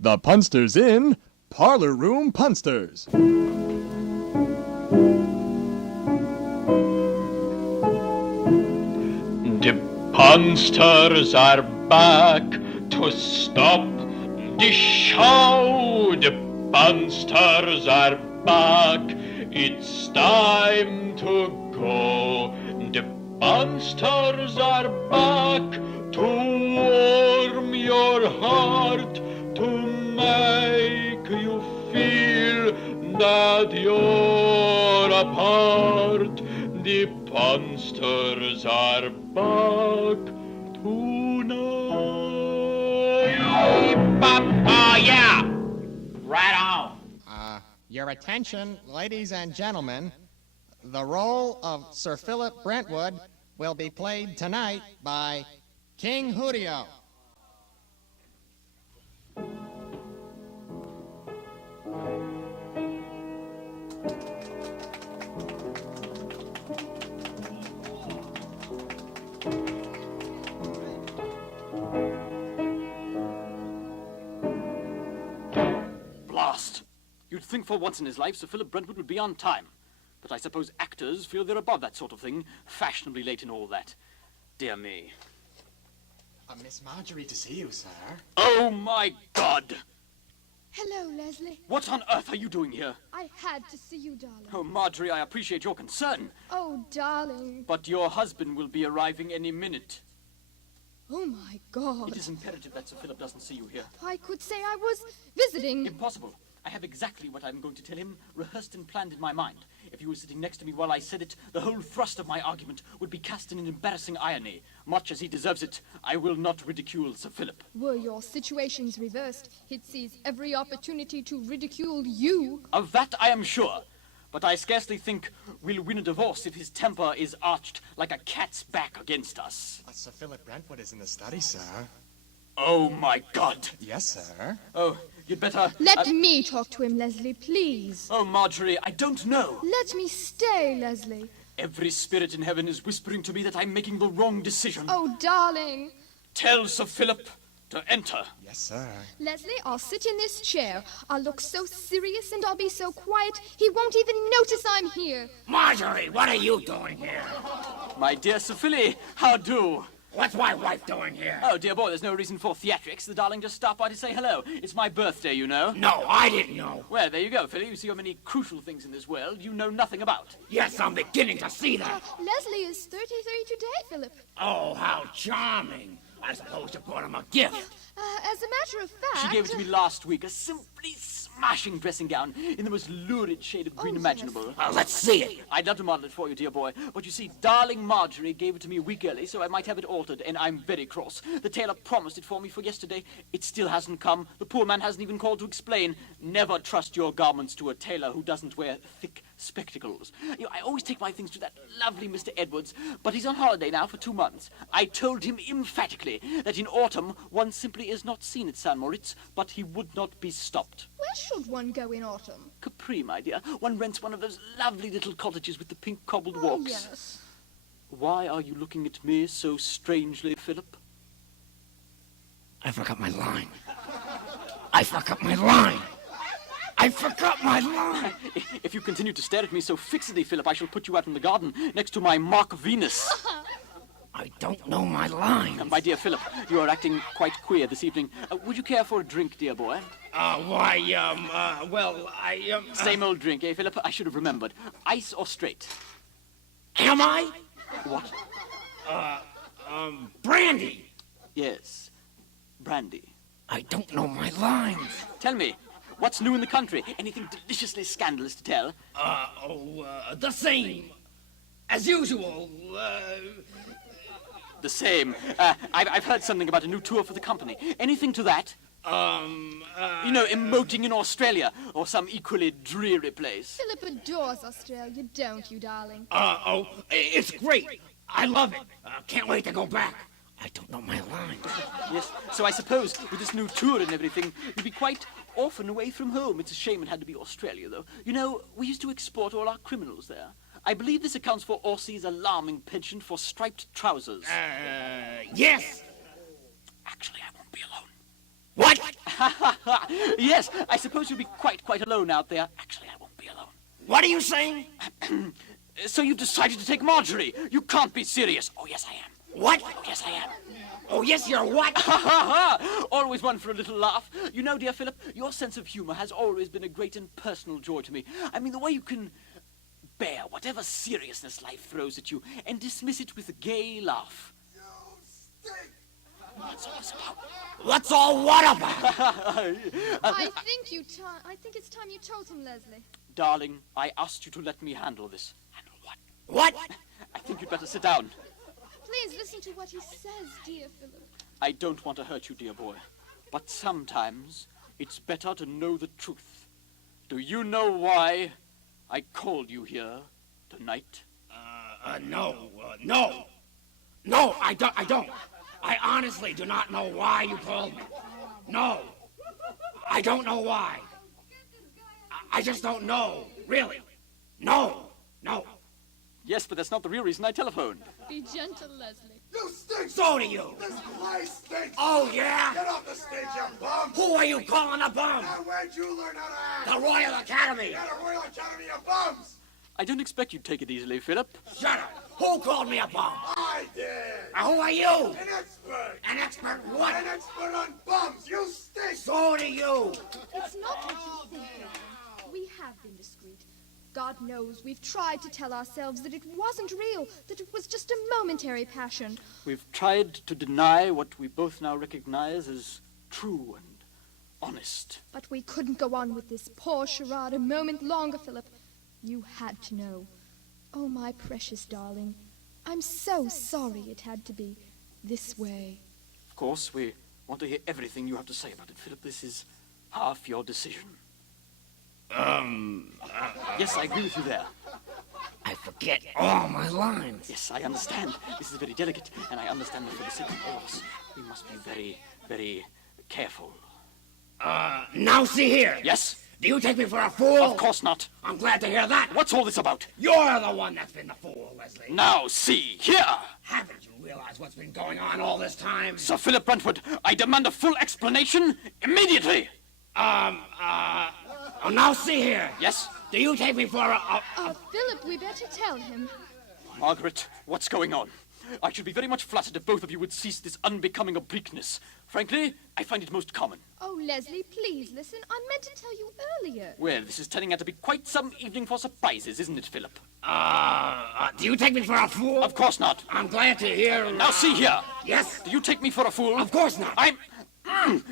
The Punsters in Parlour Room Punsters. The Punsters are back to stop the show. The Punsters are back. It's time to go. The Punsters are back to warm your heart, to make you feel that you're a part. The Punsters are back tonight. Yeah! Right on. Your attention, ladies and gentlemen. The role of Sir Philip Brentwood will be played tonight by King Hoodio. Blast! You'd think for once in his life Sir Philip Brentwood would be on time. But I suppose actors feel they're above that sort of thing, fashionably late and all that. Dear me. Miss Marjorie to see you, sir. Oh, my God! Hello, Leslie. What on earth are you doing here? I had to see you, darling. Oh, Marjorie, I appreciate your concern. Oh, darling. But your husband will be arriving any minute. Oh, my God. It is imperative that Sir Philip doesn't see you here. I could say I was visiting. Impossible. I have exactly what I'm going to tell him, rehearsed and planned in my mind. If you were sitting next to me while I said it, the whole thrust of my argument would be cast in an embarrassing irony. Much as he deserves it, I will not ridicule Sir Philip. Were your situations reversed, he'd seize every opportunity to ridicule you. Of that I am sure. But I scarcely think we'll win a divorce if his temper is arched like a cat's back against us. Sir Philip Brentwood is in the study, sir. Oh, my God. Yes, sir. Oh, you'd better... Let me talk to him, Leslie, please. Oh, Marjorie, I don't know. Let me stay, Leslie. Every spirit in heaven is whispering to me that I'm making the wrong decision. Oh, darling. Tell Sir Philip to enter. Yes, sir. Leslie, I'll sit in this chair. I'll look so serious and I'll be so quiet, he won't even notice I'm here. Marjorie, what are you doing here? My dear Sir Philly, how do? What's my wife doing here? Oh, dear boy, there's no reason for theatrics. The darling just stopped by to say hello. It's my birthday, you know. No, I didn't know. Well, there you go, Philly. You see how many crucial things in this world you know nothing about. Yes, I'm beginning to see that. Leslie is 33 today, Philip. Oh, how charming. I suppose you brought him a gift. As a matter of fact... She gave it to me last week, a simply smashing dressing gown in the most lurid shade of green imaginable. Well, let's see it. I'd love to model it for you, dear boy. But you see, darling Marjorie gave it to me a week early, so I might have it altered, and I'm very cross. The tailor promised it for me for yesterday. It still hasn't come. The poor man hasn't even called to explain. Never trust your garments to a tailor who doesn't wear thick spectacles. You know, I always take my things to that lovely Mr. Edwards, but he's on holiday now for 2 months. I told him emphatically that in autumn one simply is not seen at St. Moritz, but he would not be stopped. Where should one go in autumn? Capri, my dear. One rents one of those lovely little cottages with the pink cobbled walks. Yes. Why are you looking at me so strangely, Philip? I forgot my line. I forgot my line. I forgot my line. If you continue to stare at me so fixedly, Philip, I shall put you out in the garden next to my Mark Venus. I don't know my line. My dear Philip, you are acting quite queer this evening. Would you care for a drink, dear boy? Same old drink, eh, Philip? I should have remembered. Ice or straight? Am I? What? Brandy. Yes, brandy. I don't know my lines. Tell me, what's new in the country? Anything deliciously scandalous to tell? The same. As usual, The same. I've heard something about a new tour for the company. Anything to that? You know, emoting in Australia, or some equally dreary place. Philip adores Australia, don't you, darling? It's great. I love it. Can't wait to go back. I don't know my line. Yes, so I suppose with this new tour and everything, you'll be quite often away from home. It's a shame it had to be Australia, though. You know, we used to export all our criminals there. I believe this accounts for Aussie's alarming penchant for striped trousers. Yes. Actually, I won't be alone. What? Yes, I suppose you'll be quite alone out there. Actually, I won't be alone. What are you saying? So you've decided to take Marjorie. You can't be serious. Oh, yes, I am. What? Oh, yes, I am. Oh, yes, you're what? Always one for a little laugh. You know, dear Philip, your sense of humor has always been a great and personal joy to me. I mean, the way you can bear whatever seriousness life throws at you and dismiss it with a gay laugh. You stink! That's all it's about. What's all what about? I think it's time you told him, Leslie. Darling, I asked you to let me handle this. Handle what? What? I think you'd better sit down. Please listen to what he says, dear Philip. I don't want to hurt you, dear boy, but sometimes it's better to know the truth. Do you know why I called you here tonight? No, I don't. I honestly do not know why you called me. No, I don't know why. I just don't know, really. No. Yes, but that's not the real reason I telephoned. Be gentle, Leslie. You stink! So do you. This place stinks! Oh, yeah? Get off the stage, you bum! Who are you calling a bum? Now, where'd you learn how to act? The Royal Academy. You're the Royal Academy of Bums! I don't expect you'd take it easily, Philip. Shut up. Who called me a bum? I did! Who are you? An expert! An expert what? An expert on bums! You stink! So do you. It's not what you think. We have been discreet. God knows we've tried to tell ourselves that it wasn't real, that it was just a momentary passion. We've tried to deny what we both now recognize as true and honest. But we couldn't go on with this poor charade a moment longer, Philip. You had to know. Oh, my precious darling, I'm so sorry it had to be this way. Of course, we want to hear everything you have to say about it, Philip. This is half your decision. Yes, I agree with you there. I forget all my lines. Yes, I understand. This is very delicate, and I understand that for the sake of all of us, we must be very, very careful. Now see here. Yes? Do you take me for a fool? Of course not. I'm glad to hear that. What's all this about? You're the one that's been the fool, Leslie. Now, see here! Haven't you realized what's been going on all this time? Sir Philip Brentwood, I demand a full explanation immediately! Oh, now see here. Yes? Do you take me for a... Oh, Philip, we better tell him. Margaret, what's going on? I should be very much flattered if both of you would cease this unbecoming obliqueness. Frankly, I find it most common. Oh, Leslie, please listen. I meant to tell you earlier. Well, this is turning out to be quite some evening for surprises, isn't it, Philip? do you take me for a fool? Of course not. I'm glad to hear... Now see here. Yes? Do you take me for a fool? Of course not.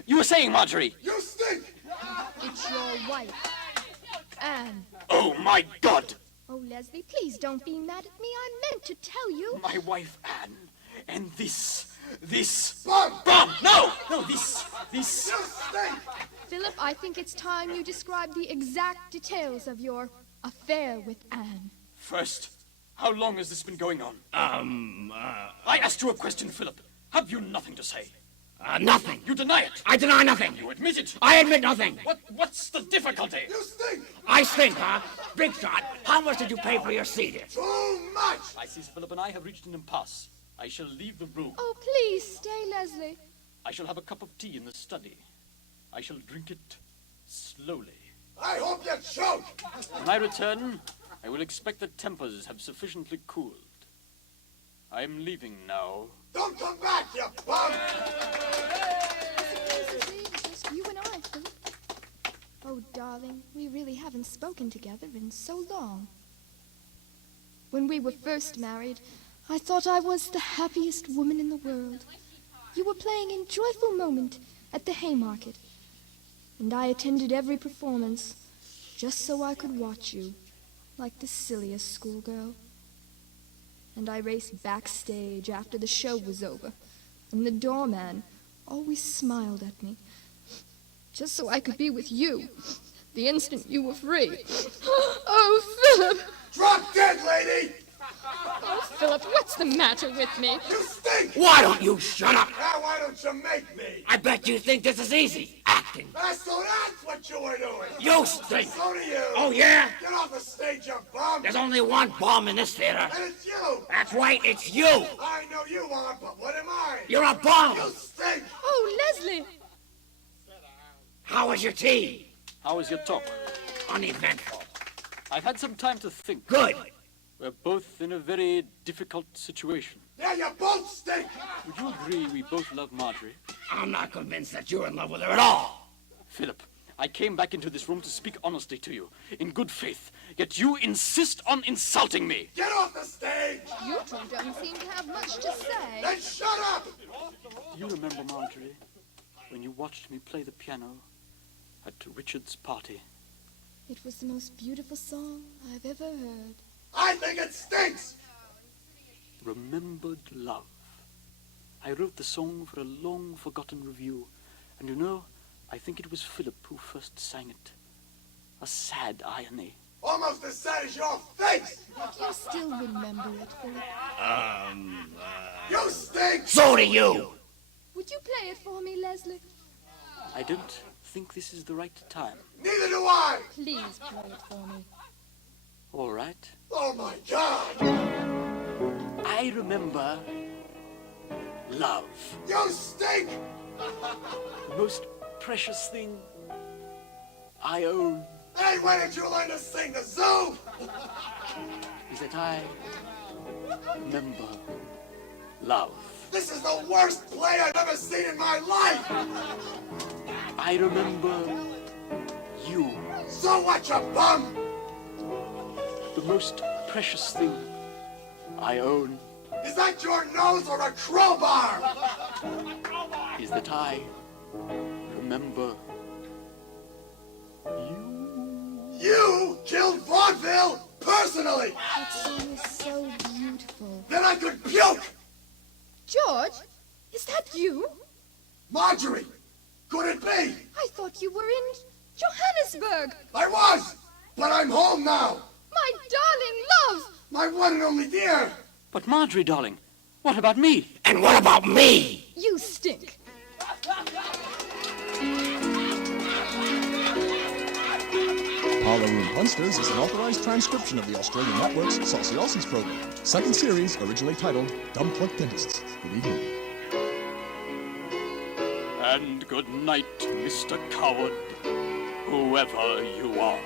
You were saying, Marjorie. You stink! It's your wife, Anne. Oh, my God! Oh, Leslie, please don't be mad at me. I meant to tell you. My wife, Anne. And this... Bum! Bum! No! No, this... You stink! Philip, I think it's time you describe the exact details of your affair with Anne. First, how long has this been going on? I asked you a question, Philip. Have you nothing to say? Nothing. You deny it. I deny nothing. You admit it. I admit nothing. What's the difficulty? You stink! I stink, huh? Big shot. How much did you pay for your seat here? Too much! I see Philip and I have reached an impasse. I shall leave the room. Oh, please stay, Leslie. I shall have a cup of tea in the study. I shall drink it slowly. I hope you choke! When I return, I will expect that tempers have sufficiently cooled. I'm leaving now. Don't come back, you bum! Basically, it's just you and I, Philip. Oh, darling, we really haven't spoken together in so long. When we were first married, I thought I was the happiest woman in the world. You were playing in Joyful Moment at the Haymarket, and I attended every performance just so I could watch you, like the silliest schoolgirl. And I raced backstage after the show was over, and the doorman always smiled at me, just so I could be with you the instant you were free. Oh, Philip! Drop dead, lady! Oh, Philip, what's the matter with me? You stink! Why don't you shut up? Now why don't you make me? I bet you think this is easy. Acting. So that's what you were doing! You stink. So do you! Oh, yeah? Get off the stage, you bum! There's only one bum in this theater. And it's you! That's right, it's you. I know you are, but what am I? You're a bum. You stink! Oh, Leslie! How was your tea? How was your talk? Uneventful. I've had some time to think. Good. We're both in a very difficult situation. Yeah, you both stink! Would you agree we both love Marjorie? I'm not convinced that you're in love with her at all. Philip, I came back into this room to speak honestly to you, in good faith, yet you insist on insulting me. Get off the stage! You two don't seem to have much to say. Then shut up! Do you remember, Marjorie, when you watched me play the piano at Richard's party? It was the most beautiful song I've ever heard. I think it stinks! Remembered Love. I wrote the song for a long-forgotten review, and you know, I think it was Philip who first sang it. A sad irony. Almost as sad as your face! You still remember it, Philip. You stink! So do you. Would you play it for me, Leslie? I don't think this is the right time. Neither do I! Please play it for me. All right. Oh my God! I remember love. You stink! The most precious thing I own Hey, when did you learn to sing the zoo? is that I remember love. This is the worst play I've ever seen in my life! I remember you. So what, you bum? The most precious thing I own Is that your nose or a crowbar? is that I remember you. You killed vaudeville personally! That song is so beautiful. Then I could puke! George, is that you? Marjorie! Could it be? I thought you were in Johannesburg. I was! But I'm home now! My darling love! My one and only dear! But Marjorie, darling, what about me? And what about me? You stink. Parlour Room Punsters is an authorized transcription of the Australian network's Saucy Aussies program. Second series, originally titled Dumb Pluck Dentists. Good evening. And good night, Mr. Coward, whoever you are.